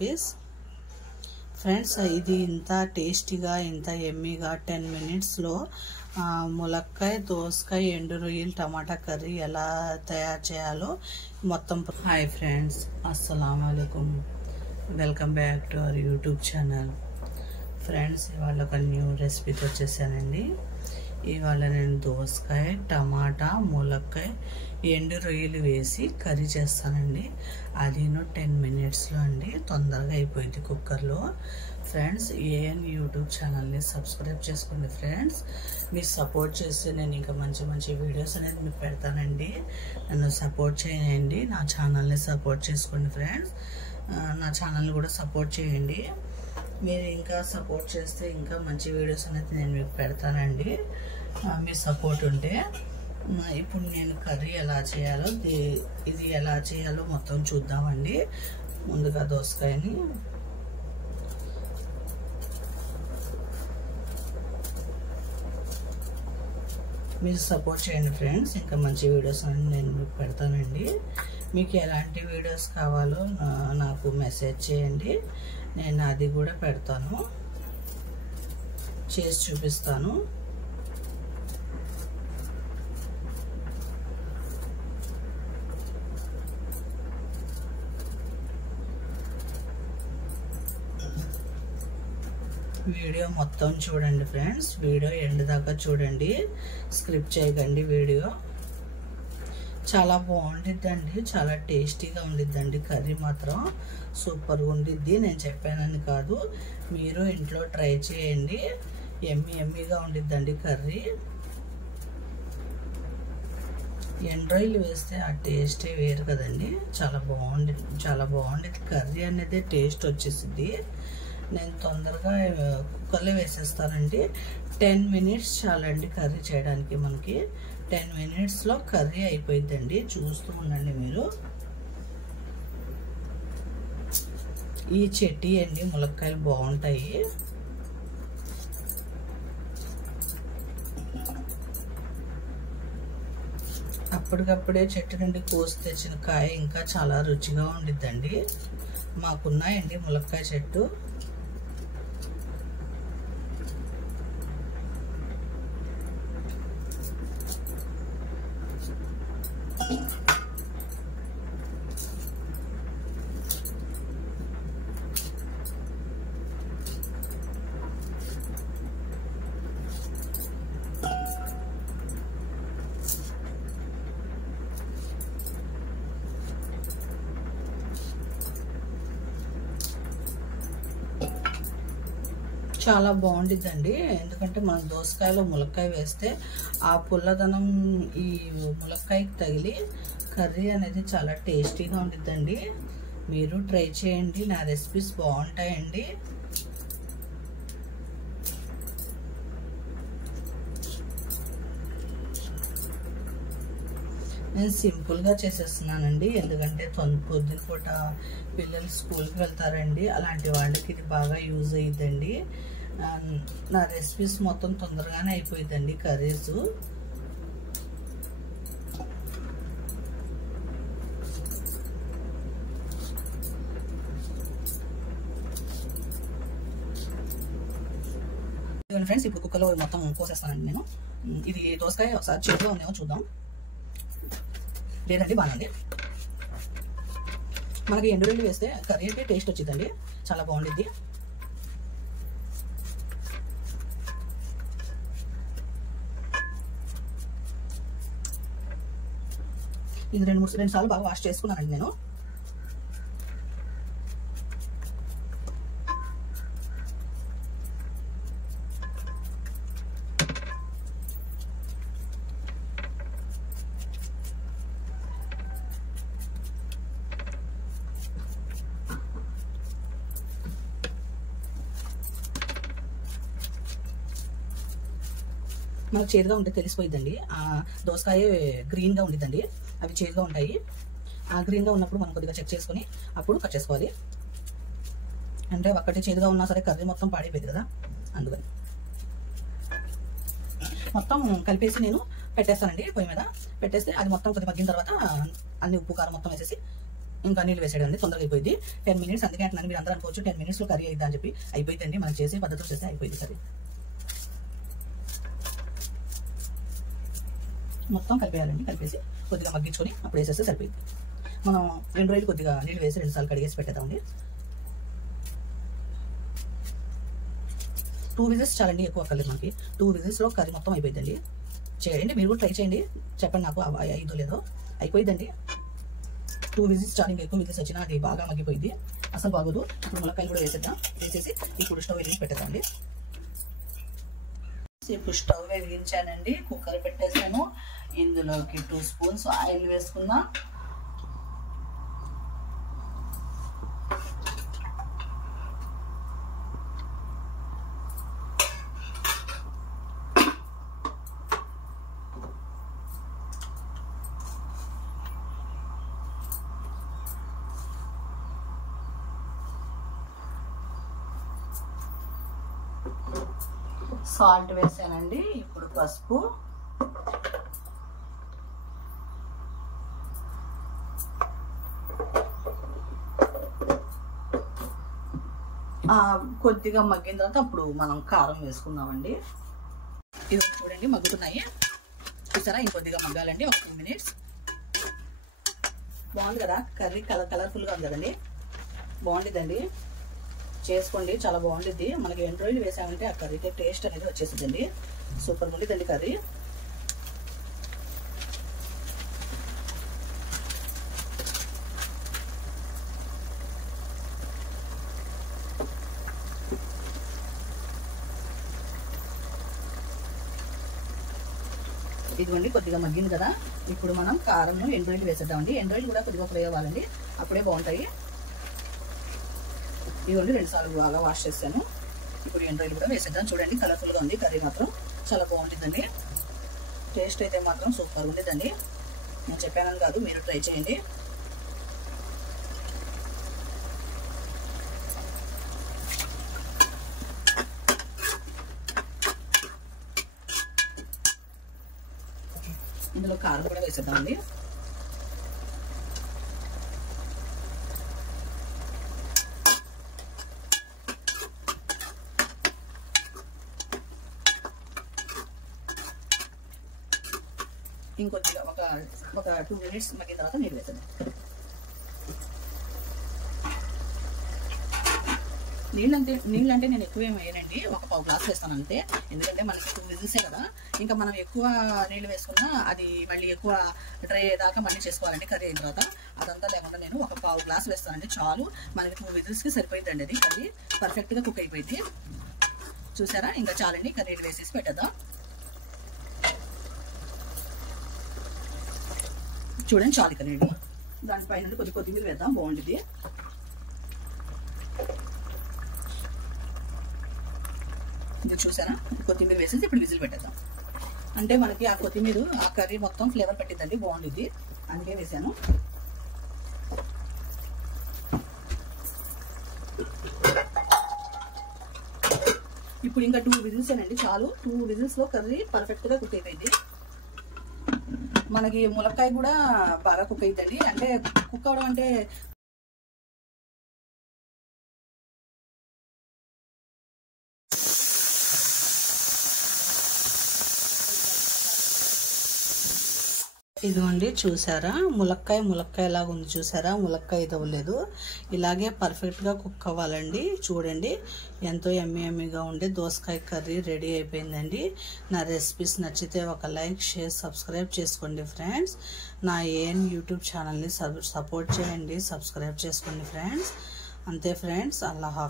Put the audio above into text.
Recipes friends. ఇది ఇంత టేస్టీగా ఇంత ఎమ్మీగా 10 మినిట్స్లో ములక్కాయ, దోసకాయ, ఎండు రొయ్యలు, టమాటా కర్రీ ఎలా తయారు చేయాలో మొత్తం. హాయ్ ఫ్రెండ్స్, అస్సలాము అలైకుం. Welcome back to our YouTube channel. Friends, ఇవాళ ఒక న్యూ రెసిపీకి వచ్చేసానండి. ఇవాళ నేను దోసకాయ, టమాటా, ములక్కాయ, ఎండు రొయ్యలు వేసి కర్రీ చేస్తానండి. అది 10 మినిట్స్లో అండి, తొందరగా అయిపోయింది కుక్కర్లో. ఫ్రెండ్స్, ఏఎన్ యూట్యూబ్ ఛానల్ని సబ్స్క్రైబ్ చేసుకోండి ఫ్రెండ్స్. మీరు సపోర్ట్ చేస్తే నేను ఇంకా మంచి మంచి వీడియోస్ అనేది మీకు పెడతానండి. నన్ను సపోర్ట్ చేయండి, నా ఛానల్ని సపోర్ట్ చేసుకోండి ఫ్రెండ్స్. నా ఛానల్ని కూడా సపోర్ట్ చేయండి. మీరు ఇంకా సపోర్ట్ చేస్తే ఇంకా మంచి వీడియోస్ అనేది నేను మీకు పెడతానండి, మీ సపోర్ట్ ఉంటే. ఇప్పుడు నేను కర్రీ ఎలా చేయాలో, ఇది ఎలా చేయాలో మొత్తం చూద్దామండి. ముందుగా దోసకాయని మీరు సపోర్ట్ చేయండి ఫ్రెండ్స్. ఇంకా మంచి వీడియోస్ అనేది నేను మీకు పెడతానండి. మీకు ఎలాంటి వీడియోస్ కావాలో నాకు మెసేజ్ చేయండి, నేను అది కూడా పెడతాను, చేసి చూపిస్తాను. వీడియో మొత్తం చూడండి ఫ్రెండ్స్, వీడియో ఎండ్ దాకా చూడండి, స్క్రిప్ట్ చేయకండి. వీడియో చాలా బాగుండిద్దండి, చాలా టేస్టీగా ఉండిద్దండి. కర్రీ మాత్రం సూపర్గా ఉండిద్ది. నేను చెప్పానని కాదు, మీరు ఇంట్లో ట్రై చేయండి. ఎమ్మీగా ఉండిద్దండి కర్రీ. ఎండ్రాయిలు వేస్తే ఆ టేస్టే వేరు కదండి. చాలా బాగుండేది కర్రీ అనేది, టేస్ట్ వచ్చేసింది. నేను తొందరగా కుక్కర్లో వేసేస్తానండి. 10 మినిట్స్ చాలండి కర్రీ చేయడానికి. మనకి 10 మినిట్స్లో కర్రీ అయిపోయిందండి. చూస్తూ ఉండండి మీరు. ఈ చెట్టి అండి ములక్కాయలు బాగుంటాయి. అప్పటికప్పుడే చెట్టు నుండి కోసి తెచ్చిన కాయ ఇంకా చాలా రుచిగా ఉండిద్దండి. మాకున్నాయండి ములక్కాయ చెట్టు. చాలా బాగుండిద్దండి. ఎందుకంటే మనం దోసకాయలో ములక్కాయ వేస్తే ఆ పుల్లదనం ఈ ములక్కాయకి తగిలి కర్రీ అనేది చాలా టేస్టీగా ఉండిద్దండి. మీరు ట్రై చేయండి, నా రెసిపీస్ బాగుంటాయండి. నేను సింపుల్గా చేసేస్తున్నానండి, ఎందుకంటే పొద్దున పూట పిల్లలు స్కూల్కి వెళ్తారండి. అలాంటి వాళ్ళకి ఇది బాగా యూజ్ అయ్యిద్దండి. నా రెసిపీస్ మొత్తం తొందరగానే అయిపోయిద్దండి కర్రీస్. ఫ్రెండ్స్, ఇప్పుడు కుక్కర్లో మొత్తం కోసేస్తానండి నేను. ఇది దోసకాయ ఒకసారి చేతిలో ఉందేమో చూద్దాం. లేదండి, బాగుంది. మనకి ఎండు రొయ్యలు వేస్తే కర్రీ అంటే టేస్ట్ వచ్చిందండి, చాలా బాగుండిద్ది. ఇది 2 సార్లు బాగా వాష్ చేసుకున్నానండి నేను. మనకు చేదుగా ఉంటే తెలిసిపోయిద్దండి. దోసకాయ గ్రీన్గా ఉండిద్దండి, అవి చేదుగా ఉంటాయి. ఆ గ్రీన్గా ఉన్నప్పుడు మనం కొద్దిగా చెక్ చేసుకుని అప్పుడు కట్ చేసుకోవాలి. అంటే ఒక్కటి చేదుగా ఉన్నా సరే కర్రీ మొత్తం పాడైపోయింది కదా, అందుకని మొత్తం కలిపేసి నేను పెట్టేస్తానండి. పొయ్యి మీద పెట్టేస్తే అది మొత్తం కొద్దిగా మగ్గిన తర్వాత అన్ని ఉప్పు కారం మొత్తం వేసేసి ఇంకా నీళ్ళు వేసేయండి, తొందరగా అయిపోయింది. 10 మినిట్స్. అందుకే అట్లా మీరు అందరూ అనుకోవచ్చు 10 మినిట్స్లో కర్రీ అయిద్దా అని చెప్పి. అయిపోయిందండి, మనం చేసే పద్ధతిలో చేస్తే అయిపోయింది కర్రీ. మొత్తం కలిపేయాలండి. కలిపేసి కొద్దిగా మగ్గించుకొని అప్పుడు వేసేస్తే సరిపోయింది. మనం 2 రోజులు కొద్దిగా నీళ్ళు వేసి 2 సార్లు కడిగేసి పెట్టేద్దామండి. 2 విజిల్స్ చాలండి, ఎక్కువ అక్కర్లేదు మనకి. 2 విజిల్స్లో కర్రీ మొత్తం అయిపోయిందండి. చేయండి, మీరు కూడా ట్రై చేయండి, చెప్పండి నాకు అయిందో లేదో. అయిపోయిందండి. 2 విజిల్స్ చాలు, ఇంకా ఎక్కువ విజిల్స్ వచ్చినా అది బాగా మగ్గిపోయింది, అసలు బాగోదు. ఇప్పుడు ములక్కాయలు కూడా వేసేద్దాం. వేసేసి ఇప్పుడు స్టవ్ వెలిగించి పెట్టేద్దామండి. ఇప్పుడు స్టవ్ వెలిగించానండి, కుక్కర్ పెట్టేసాను. ఇందులోకి 2 స్పూన్స్ ఆయిల్ వేసుకుందాం. సాల్ట్ వేసానండి. ఇప్పుడు పసుపు, కొద్దిగా మగ్గిన తర్వాత అప్పుడు మనం కారం వేసుకుందామండి. ఇది చూడండి మగ్గుతున్నాయి, చూసారా? ఇంకొద్దిగా మగ్గాలండి, ఒక 2 మినిట్స్. బాగుంది కదా కర్రీ, కలర్ఫుల్గా ఉంది కదండి, బాగుండిద్దండి. చేసుకోండి, చాలా బాగుండిద్ది. మనకి 2 రోజులు వేసామంటే ఆ కర్రీకి టేస్ట్ అనేది వచ్చేసిందండి. సూపర్గా ఉండిద్దండి కర్రీ. ఇదిగోండి కొద్దిగా మగ్గింది కదా, ఇప్పుడు మనం కారం ఎండుమిర్చి వేసేద్దామండి. ఎండుమిర్చి కూడా కొద్దిగా ఫ్రై అవ్వాలండి, అప్పుడే బాగుంటాయి. ఇదిగోండి 2 సార్లు బాగా వాష్ చేస్తాను. ఇప్పుడు ఎండుమిర్చి కూడా వేసేద్దాం. చూడండి కలర్ఫుల్గా ఉంది కర్రీ, మాత్రం చాలా బాగుంటుందండి. టేస్ట్ అయితే మాత్రం సూపర్ ఉండేదండి. నేను చెప్పానని కాదు, మీరు ట్రై చేయండి. ఇందులో కారం కూడా వేసేద్దామండి. ఇంకొద్దిగా ఒక 2 మినిట్స్ మగ్గిన తర్వాత నీళ్ళు వేసేద్దాం. నీళ్ళు అంటే నేను ఎక్కువ ఏమి వేయనండి, ఒక 1/2 గ్లాస్ వేస్తాను అంతే. ఎందుకంటే మనకి 2 విజిల్సే కదా, ఇంకా మనం ఎక్కువ నీళ్ళు వేసుకున్నా అది మళ్ళీ ఎక్కువ డ్రై అయ్యేదాకా మళ్ళీ చేసుకోవాలండి కర్రీ అయిన తర్వాత. అదంతా లేకుండా నేను ఒక 1/2 గ్లాస్ వేస్తానండి, చాలు. మనకి 2 విజిల్స్కి సరిపోయిందండి, అది కర్రీ పర్ఫెక్ట్గా కుక్ అయిపోయింది. చూసారా? ఇంకా చాలండి, కర్రీలు వేసేసి పెట్టేద్దాం. చూడండి చాలు కర్రీ. దానిపైన కొద్దిమీర వేద్దాం, బాగుంటుంది. ఇది చూసారా? కొత్తిమీర వేసేసి ఇప్పుడు విజిల్ పెట్టేద్దాం. అంటే మనకి ఆ కొత్తిమీర ఆ కర్రీ మొత్తం ఫ్లేవర్ పట్టిద్దండి, బాగుంటుంది, అందుకే వేసాను. ఇప్పుడు ఇంకా 2 విజిల్స్ ఏనండి, చాలు. 2 విజిల్స్లో కర్రీ పర్ఫెక్ట్గా కుక్ అయిపోయింది. మనకి ములక్కాయ కూడా బాగా కుక్ అయిద్దండి. అంటే కుక్ అవడం అంటే ఇదిగోండి చూసారా? ములక్కాయ లాగా ఉంది, చూసారా? ములక్కాయ అయితే అవ్వలేదు, ఇలాగే పర్ఫెక్ట్గా కుక్ అవ్వాలండి. చూడండి ఎంతో యమ్మీగా ఉండే దోసకాయ కర్రీ రెడీ అయిపోయిందండి. నా రెసిపీస్ నచ్చితే ఒక లైక్, షేర్, సబ్స్క్రైబ్ చేసుకోండి ఫ్రెండ్స్. నా ఏఎన్ యూట్యూబ్ ఛానల్ని సపోర్ట్ చేయండి, సబ్స్క్రైబ్ చేసుకోండి ఫ్రెండ్స్. అంతే ఫ్రెండ్స్, అల్లాహ్.